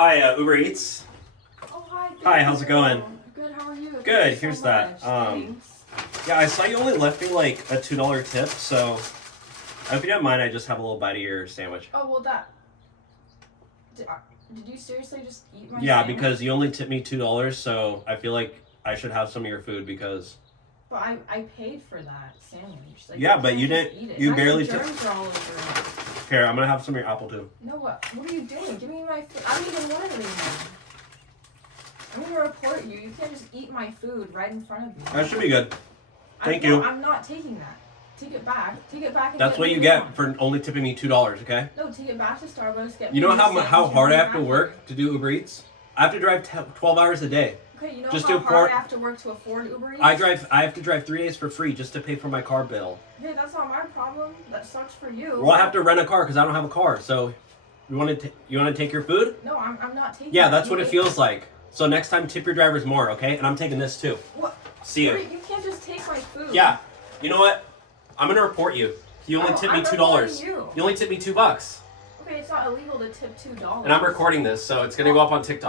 Hi, Uber Eats. Oh, hi. Hi, how's it going? Good, how are you? Good, Thank you here's so that. much. Thanks. Yeah, I saw you only left me like a $2 tip, so if you don't mind, I just have a little bite of your sandwich. Oh, well, that... Did you seriously just eat my Yeah, sandwich? because you only tipped me $2, so I feel like I should have some of your food because... But I paid for that sandwich. Like, Yeah, but you can't didn't... just eat it. You Now barely your tipped... germs are all over it. Here, I'm gonna have some of your apple too. No, what are you doing? Give me my food. I don't even want it anymore. I'm gonna report you. You can't just eat my food right in front of me. That should be good. Thank you. I'm not taking that. Take it back. Take it back. And That's what you get for only tipping me $2, okay? No, take it back to Starbucks. Get You know me a how sandwich hard I and have to bring it work back. to do Uber Eats? I have to drive 12 hours a day. Okay, you know Just how do hard I have to work to afford Uber Eats? I have to drive 3 days for free just to pay for my car bill. Hey, that's not my problem. That sucks for you. Well, I have to rent a car because I don't have a car. So, you want to take your food? No, I'm not taking Yeah, it. that's what it feels like. So next time, tip your drivers more, okay? And I'm taking this too. What? See you. You can't just take my food. Yeah. You know what? I'm gonna report you. You only tipped me I'm $2. reporting you. You only tipped me $2. Okay, it's not illegal to tip $2. And I'm recording this, so it's gonna go up on TikTok.